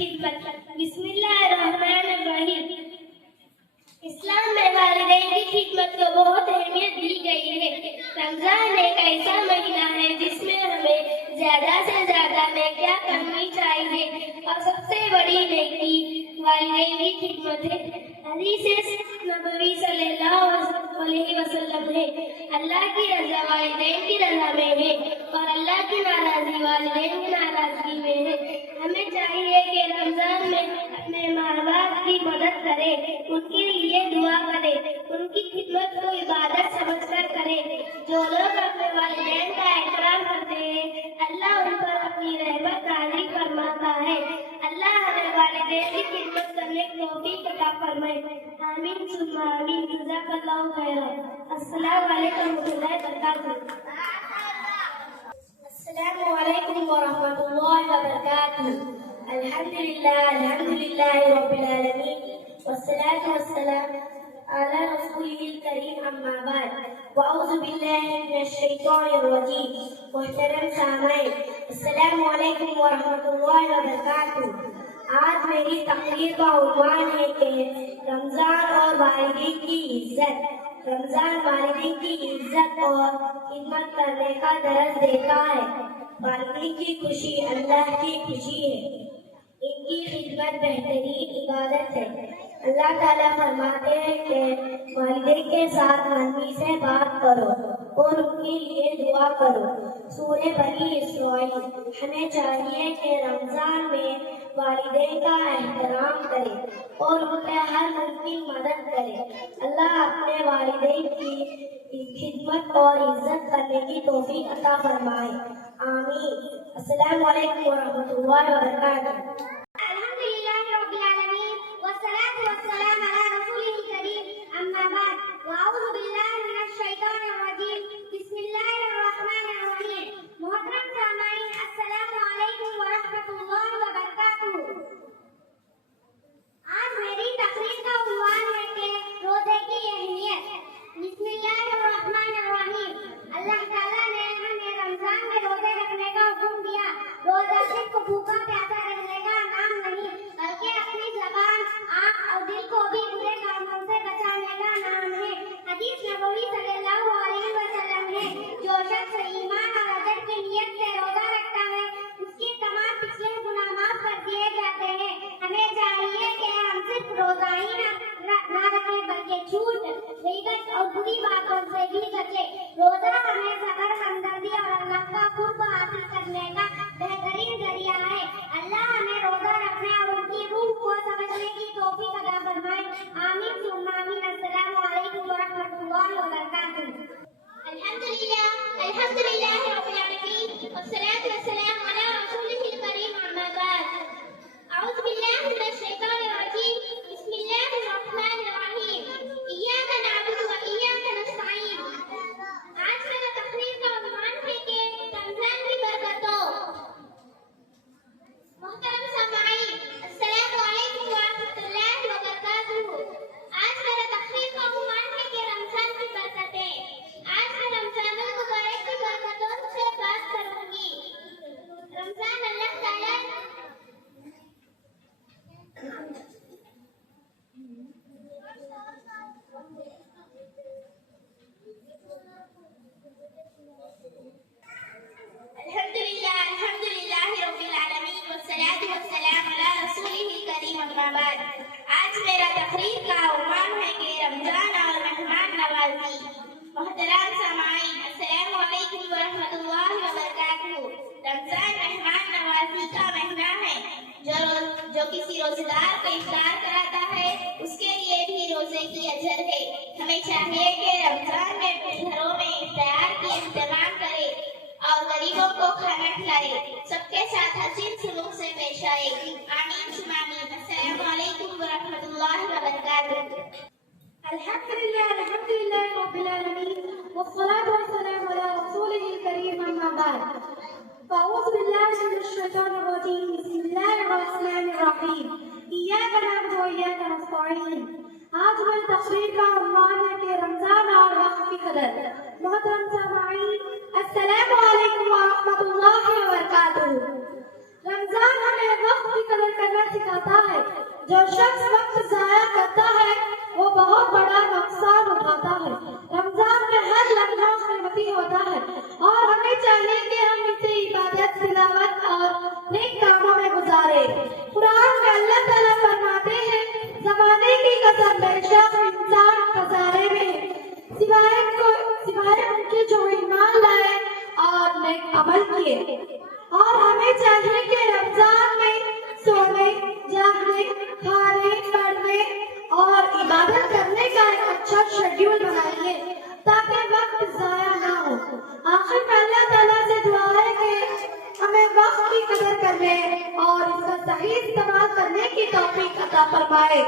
خدمت۔ بسم اللہ الرحمن الرحیم۔ اسلام میں والدین کی خدمت کو بہت اہمیت دی گئی ہے۔ رمضان ایک ایسا مہینہ ہے جس میں ہمیں زیادہ سے زیادہ نیکیاں کرنی چاہیے، اور سب سے بڑی نیکی والدین کی خدمت ہے۔ حدیث نبوی صلی اللہ علیہ وسلم ہے، اللہ کی رضا والدین کی رضا میں ہے، اور اللہ کی ناراضی والدین کی ناراضگی میں ہے۔ ہمیں چاہیے کہ رمضان میں اپنے ماں باپ کی مدد کرے، ان کے لیے دعا کرے، ان کی خدمت کو عبادت سمجھ کر کرے۔ جو لوگ اپنے والدین کا احترام کرتے ہیں، اللہ ان پر اپنی رحمت نازل فرماتا ہے۔ اللہ ہمیں والدین کی خدمت کرنے کی توفیق عطا فرمائے۔ آمین ثم آمین۔ جزاک اللہ خیرا۔ السلام علیکم ورحمۃ اللہ وبرکاتہ۔ السلام علیکم ورحمۃ اللہ وبرکاتہ۔ الحمد للہ رب العالمین، والصلاة والسلام على رسوله الكريم، اما بعد، واعوذ باللہ من الشیطان الرجیم۔ محترم سامعین، السلام علیکم ورحمۃ اللہ وبرکاتہ۔ آج میری تقریر کا عنوان ہے کہ رمضان اور والدین کی عزت۔ رمضان والدین کی عزت اور خدمت کرنے کا درس دیتا ہے۔ والدین کی خوشی اللہ کی خوشی ہے، ان کی خدمت بہترین عبادت ہے۔ اللہ تعالیٰ فرماتے ہیں کہ والدین کے ساتھ نرمی سے بات کرو اور ان کے لیے دعا کرو۔ سورہ بنی اسرائیل۔ ہمیں چاہیے کہ رمضان میں والدین کا احترام کرے اور ان کی ہر ممکن مدد کرے۔ اللہ اپنے والدین کی خدمت اور عزت کرنے کی توفیق عطا فرمائے۔ آمین۔ السلام علیکم ورحمۃ اللہ وبرکاتہ۔ الحمد للہ رب العالمین، والصلاة والسلام علی رسولہ الکریم، اما بعد، واعوذ باللہ من الشیطان الرجیم۔ بسم اللہ الرحمن الرحیم۔ محترم سامعین، السلام علیکم ورحمۃ اللہ وبرکاتہ۔ آج میری تقریر کا عنوان ہے کہ روزے کی اہمیت۔ بسم اللہ الرحمن الرحیم۔ اللہ تعالیٰ نے ہمیں رمضان میں روزے رکھنے کا حکم دیا۔ روزہ صرف بھوکا پیاسا رہنے کا نام نہیں، بلکہ اپنی زبان، آنکھ اور دل کو بھی برے کاموں سے بچانے کا نام ہے۔ حدیث نبوی صلی اللہ علیہ وسلم ہے، جو شخص ایمان اور اجر کی نیت سے روزہ رکھتا ہے، اس کے تمام پچھلے گناہ معاف کر دیے جاتے ہیں۔ ہمیں چاہیے کہ ہم صرف روزہ ہی نہ رکھیں بلکہ جھوٹ، غیبت اور بری باتوں سے بھی بچیں۔ روزہ ہمیں صبر، ہمدردی اور اللہ کا قرب حاصل کرنے کا بہترین ذریعہ ہے۔ اللہ ہمیں روزہ رکھنے اور ان کی روح کو سمجھنے کی توفیق عطا فرمائے۔ آمین ثم آمین۔ السلام علیکم ورحمۃ اللہ وبرکاتہ۔ الحمد للہ رب العالمین، والصلاة والسلام علی رسولہ الکریم، اما بعد، اعوذ باللہ من الشیطان الرجیم۔ بسم اللہ الرحمن الرحیم۔ ایاک نعبد و ایاک نستعین۔ آج میرا تقریر کا عنوان ہے کہ رمضان کی برکتوں۔ محترم سامعین، السلام علیکم ورحمۃ اللہ وبرکاتہ۔ آج میرا تقریر کا عنوان ہے کہ رمضان کی برکتیں۔ آج میں رمضان المبارک کی برکتوں سے بات کروں گی۔ رمضان اللہ تعالیٰ الحمد للہ رب العالمین، والصلاة والسلام علی رسولہ الکریم، اما بعد۔ آج میرا تقریر کا عنوان ہے کہ رمضان اور مہمان نوازی۔ محترم سامعین، السلام علیکم ورحمۃ اللہ وبرکاتہ۔ رمضان مہمان نوازی کا مہینہ ہے۔ جو کسی روزدار کو افطار کراتا ہے، اس کے لیے بھی روزے کی اجر ہے۔ ہمیں چاہیے کہ رمضان میں اپنے گھروں میں افطار کی اہتمام کرے اور غریبوں کو کھانا کھلائے، سب کے ساتھ حسین سلوک سے پیش آئے۔ آمین ثم آمین۔ السلام علیکم ورحمۃ اللہ وبرکاتہ۔ الحمد للہ رب العالمین، والصلاة والسلام علی رسولہ الکریم، اما بعد، فاعوذ باللہ من الشیطان الرجیم۔ بسم اللہ الرحمن الرحیم۔ ایاک نعبد و ایاک نستعین۔ آج میری تقریر کا عنوان ہے کہ رمضان اور وقت کی قدر۔ محترم سامعین، السلام علیکم ورحمۃ اللہ وبرکاتہ۔ رمضان ہمیں وقت کی قدر کرنا سکھاتا ہے. جو شخص وقت ضائع کرتا ہے وہ بہت بڑا نقصان اٹھاتا ہے. رمضان میں ہر لمحہ قیمتی ہوتا ہے اور ہمیں چاہیے کہ ہم اسے عبادت، تلاوت اور نیک کاموں میں گزارے. قرآن میں اللہ تعالیٰ فرماتے ہیں زمانے کی قسم بے شک انسان خسارے میں ہے سوائے ان کے جو ایمان لائے اور نیک عمل کیے. اور ہمیں چاہیے کہ رمضان میں سونے، جاگنے، کھانے، پڑھنے اور عبادت کرنے کا ایک اچھا شیڈیول بنائیے تاکہ وقت ضائع نہ ہو. آخر میں اللہ تعالیٰ سے دعا ہے کہ ہمیں وقت کی قدر کرنے اور اس کا صحیح استعمال کرنے کی توفیق عطا فرمائے.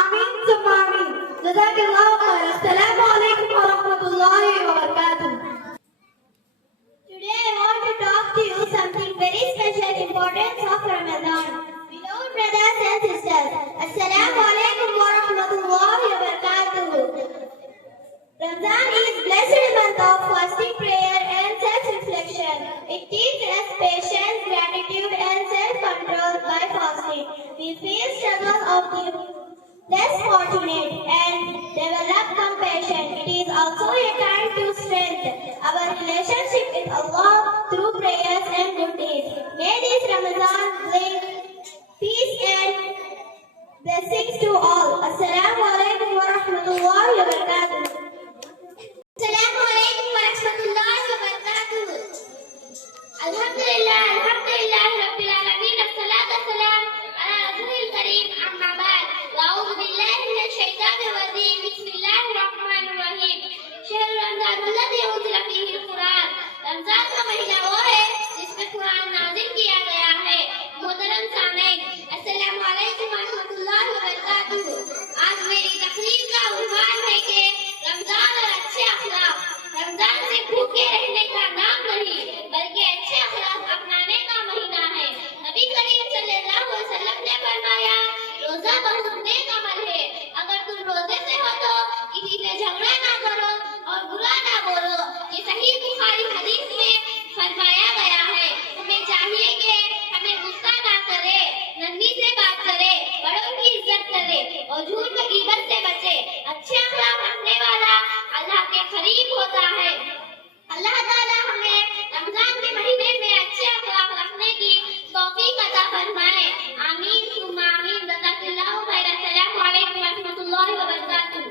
آمین ثم آمین. جزاک اللہ خیر. السلام علیکم ورحمۃ اللہ وبرکاتہ. Today I want to talk to you something very special, importance of Ramadan. Beloved brothers and sisters, Assalamu alaikum wa rahmatullahi wa barakatuh. Ramadan is blessed month of fasting, prayer and self-reflection. It teaches us patience, gratitude and self-control by fasting. We face struggles of the less fortunate and develop compassion. It is also a time to strengthen our relationship with Allah through prayers and good deeds. May this Ramadan bring peace and blessings to all. Assalamu alaikum wa rahmatullahi wa barakatuh. Assalamu alaikum wa rahmatullahi wa barakatuh. Alhamdulillah, alhamdulillah rabbil alamin. As-salatu was-salam ala rasulil kareem, amma ba'd. A'udhu billahi minash shaitanir rajim. Bismillahir rahmanir rahim. شہر رمضان الذی انزل فیہ القرآن. رمضان کا مہینہ وہ ہے جس میں قرآن نازل کیا گیا ہے. محترم سامعین، السلام علیکم ورحمۃ اللہ وبرکاتہ. آج میری تقریر کا عنوان ہے کہ رمضان اور اچھے اخلاق. رمضان سے بھوکے رہنے کا نام نہیں بلکہ اچھے اخلاق اپنانے کا مہینہ ہے. نبی کریم صلی اللہ علیہ وسلم نے فرمایا روزہ بہت نیک عمل ہے. اگر تم روزے سے ہو تو کسی سے جھگڑا نہ کرو اور برا نہ بولو. یہ صحیح بخاری حدیث میں فرمایا گیا ہے. ہمیں چاہیے کہ ہمیں غصہ نہ کرے، نرمی سے بات کرے، بڑوں کی عزت کرے اور جھوٹ و غیبت سے بچے. اچھے اخلاق رکھنے والا اللہ کے قریب ہوتا ہے. اللہ تعالیٰ ہمیں رمضان کے مہینے میں اچھے اخلاق رکھنے کی توفیق عطا فرمائے. آمین ثم آمین. جزاک اللہ خیر. السلام علیکم ورحمۃ اللہ وبرکاتہ.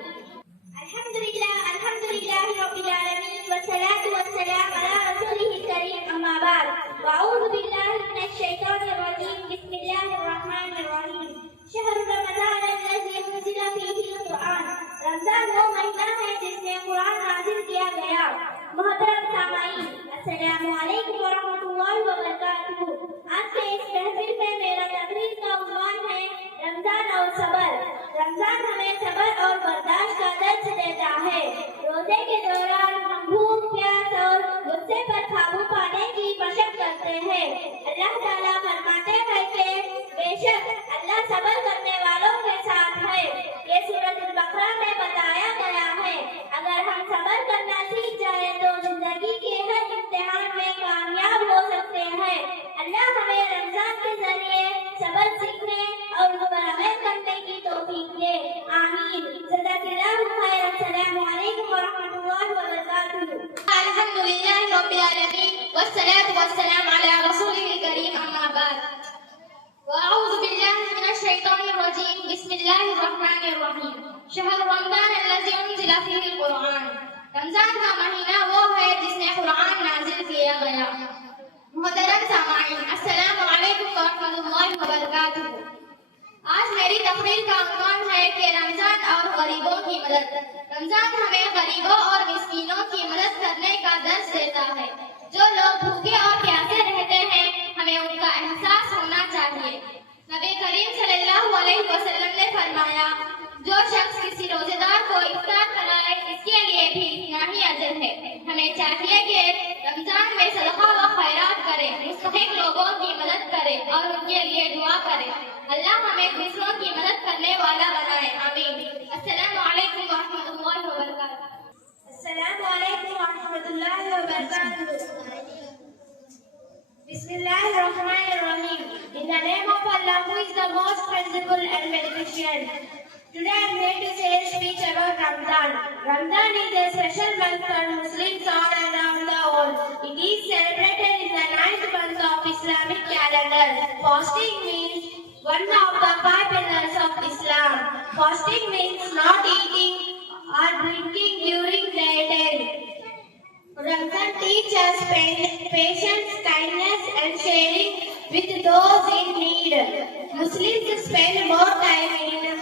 الحمدللہ الحمدللہ رب العالمین والصلاة والسلام علی رسولہ الکریم اما بعد. واعوذ باللہ من الشیطان الرجیم. بسم اللہ الرحمن الرحیم. شہر رمضان الذی انزل فیہ القرآن. رمضان وہ مہینہ ہے جس میں قرآن نازل کیا گیا. محترم سامعین، السلام علیکم ورحمۃ اللہ وبرکاتہ. آج کے اس محفل میں میرا تقریر کا عنوان ہے رمضان اور صبر. رمضان ہمیں صبر اور برداشت کا درس دیتا ہے. روزے کے دوران ہم بھوک، پیاس اور غصے پر قابو پانے کی مشق کرتے ہیں. اللہ تعالیٰ فرماتے ہیں کہ بے شک اللہ صبر کرنے والوں کے ساتھ ہے. یہ سورۃ البقرہ میں بتایا گیا ہے. اگر ہم صبر کرنا سیکھ جائیں تو زندگی کے ہر امتحان میں کامیاب ہو سکتے ہیں. اللہ ہمیں رمضان کے ذریعے صبر سیکھنے اور اس پر عمل کرنے کی توفیق دے. آمین. جزاک اللہ خیر. السلام علیکم ورحمۃ اللہ وبرکاتہ. الحمدللہ رب العالمین والصلاة والسلام علی رسولہ الکریم اما بعد. واعوذ باللہ من الشیطان الرجیم. بسم اللہ الرحمن الرحیم. شہر رمضان الذی انزل فیہ القرآن. رمضان کا مہینہ وہ ہے جس میں قرآن نازل کیا گیا. محترم سامعین، السلام علیکم ورحمۃ اللہ وبرکاتہ. آج میری تقریر کا عنوان ہے کہ رمضان اور غریبوں کی مدد. رمضان ہمیں غریبوں اور مسکینوں کی مدد کرنے کا درس دیتا ہے. جو لوگ بھوکے اور پیاسے رہتے ہیں ہمیں ان کا احساس ہونا چاہیے. نبی کریم صلی اللہ علیہ وسلم نے فرمایا جو شخص کسی روزے دار کو افطار کرائے اس کے لیے بھی اتنا ہی اجر ہے. ہمیں چاہیے کہ رمضان میں صدقہ و خیرات کرے، مستحق لوگوں کی مدد کرے اور ان کے لیے دعا کرے. اللہ ہمیں دوسروں کی مدد کرنے والا بنائے. آمین. السلام علیکم ورحمۃ اللہ وبرکاتہ. السلام علیکم ورحمۃ اللہ وبرکاتہ. Bismillahirrahmanirrahim. In the name of Allah, who is the most permissible and beneficial. Today I am here to say a speech about Ramadan. Ramadan is a special month for Muslims all around the world. It is celebrated in the 9th month of Islamic calendar. Fasting means one of the 5 pillars of Islam. Fasting means not eating or drinking during daytime. Ramadan teaches us patience, kindness and sharing with those in need. Muslims spend more time in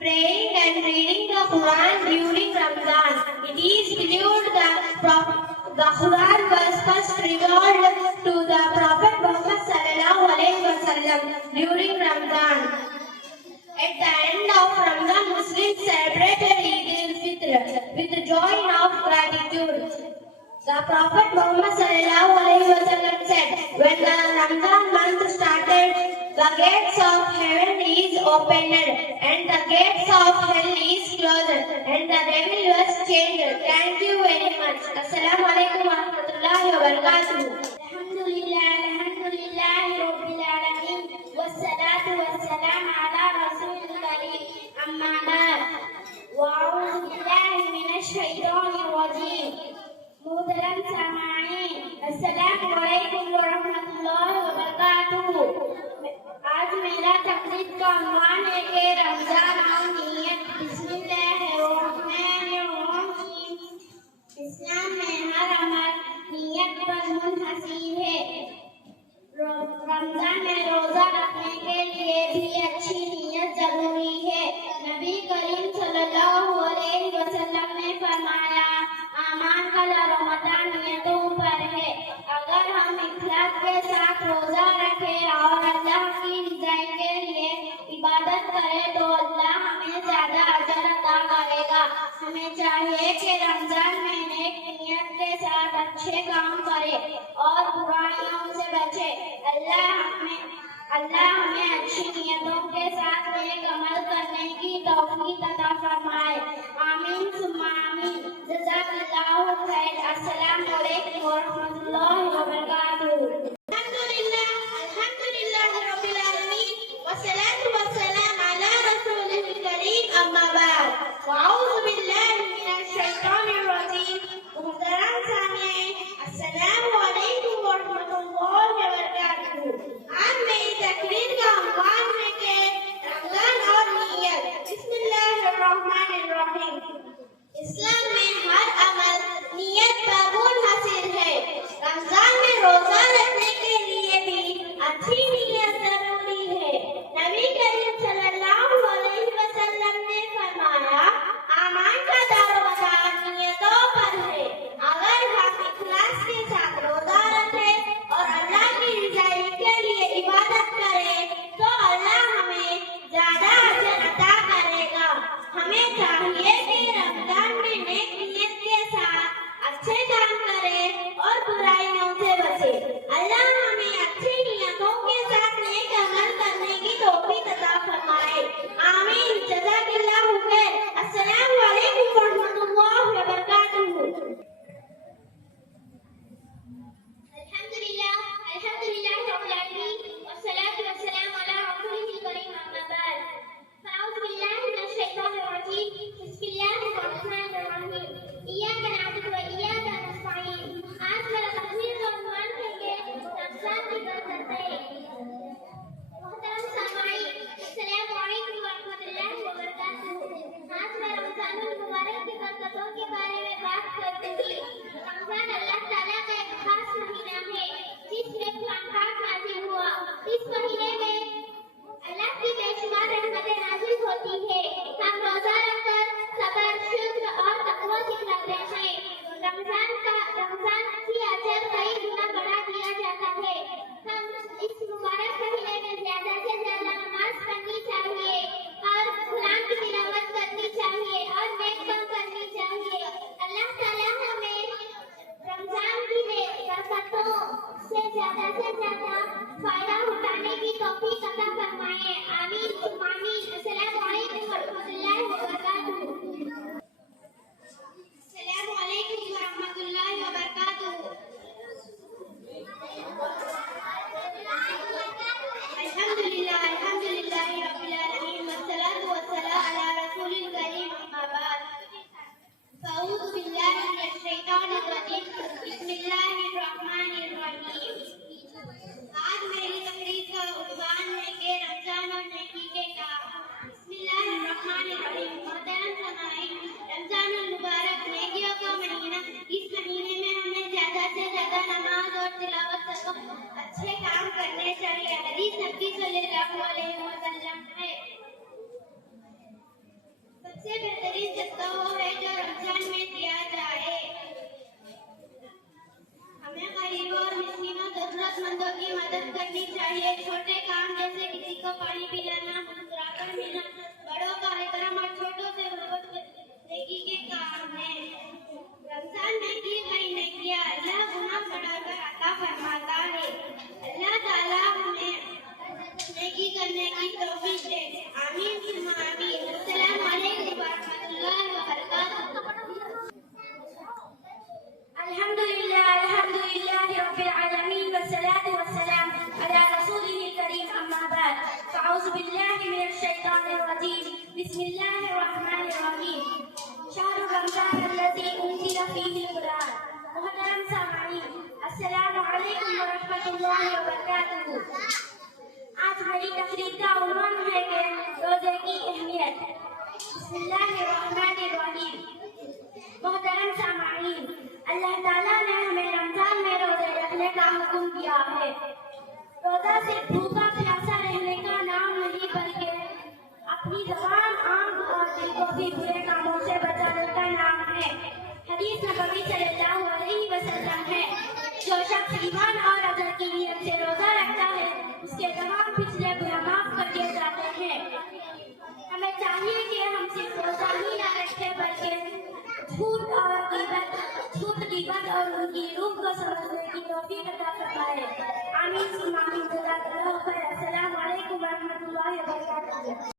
praying and reading the Quran during Ramadan. It is believed that the Quran was first revealed to the Prophet Muhammad sallallahu alaihi wasallam during Ramadan. At the end of Ramadan, Muslims celebrated Eid al-Fitr with joy of gratitude. The Prophet Muhammad sallallahu alaihi wasallam said, when the Ramadan month started, the gates of heaven is opened and the gates of hell is closed and the devil was chained. Thank you very much. Assalamu alaikum wa rahmatullahi wa barakatuh. Alhamdulillah, Rabbil Alameen. Wassalatu wassalamu ala Rasulil Kareem. Amma ba'd. Wa a'udhu billahi minash shaitanir rajeem. محترم سامعین السلام علیکم ورحمۃ اللہ وبرکاتہ. آج میرا تقریر کا عنوان ہے کہ رمضان اور نیت. بسم اللہ الرحمن الرحیم. اسلام میں ہر عمل نیت پر منحصر ہے. رمضان میں روزہ رکھنے کے لیے بھی اچھی نیت ضروری ہے. نبی کریم صلی اللہ علیہ وسلم نے فرمایا اعمال کا دارومدار نیتوں پر ہے. اگر ہم اخلاص کے ساتھ روزہ رکھیں اور اللہ کی رضا کے لیے عبادت کریں تو اللہ ہمیں زیادہ اجر عطا کرے گا. ہمیں چاہیے کہ رمضان میں نیک نیت کے ساتھ اچھے کام کرے اور برائیوں سے بچے. اللہ ہمیں اچھی نیتوں کے ساتھ نیک عمل کرنے کی توفیق عطا فرمائے. آمین ثم آمین. جزاک اللہ خیر. السلام علیکم ورحمۃ اللہ وبرکاتہ. الحمدللہ رب العالمین والصلاة والسلام علی رسولہ الکریم. اما بعد واعوذ باللہ من الشیطان الرجیم. محترم سامعین السلام علیکم ورحمۃ اللہ وبرکاتہ. آج میں نیکی کرنے کی توفیق دے. آمین ثم آمین. السلام علیکم ورحمۃ اللہ وبرکاتہ. الحمد لله رب العالمين والصلاة والسلام على رسوله الكريم أما بعد. فأعوذ بالله من الشيطان الرجيم. بسم الله الرحمن الرحيم. شهر رمضان الذي أنزل فيه القرآن. محترم سامعین، السلام علیکم ورحمۃ اللہ وبرکاتہ. آج میری تقریر کا عنوان ہے کہ روزے کی اہمیت. بسم اللہ الرحمن الرحیم. محترم سامعین، اللہ تعالیٰ نے ہمیں رمضان میں روزے رکھنے کا حکم دیا ہے. روزہ صرف بھوکا پیاسا رہنے کا نام نہیں بلکہ اپنی زبان، آنکھ اور دل کو بھی برے کاموں سے بچانے کا نام ہے. حدیث نبوی صلی اللہ علیہ وسلم ہے، جو شخص ایمان اور اجر کی نیت سے روزہ رکھتا ہے اس کے تمام پچھلے گناہ معاف کر دیے جاتے ہیں. ہمیں چاہیے کہ ہم صرف روزہ ہی نہ رکھیں بلکہ جھوٹ غیبت اور ان کی روح کو سمجھنے کی توفیق عطا فرمائے. آمین ثم آمین. جزاک اللہ خیر. السلام علیکم ورحمۃ اللہ وبرکاتہ.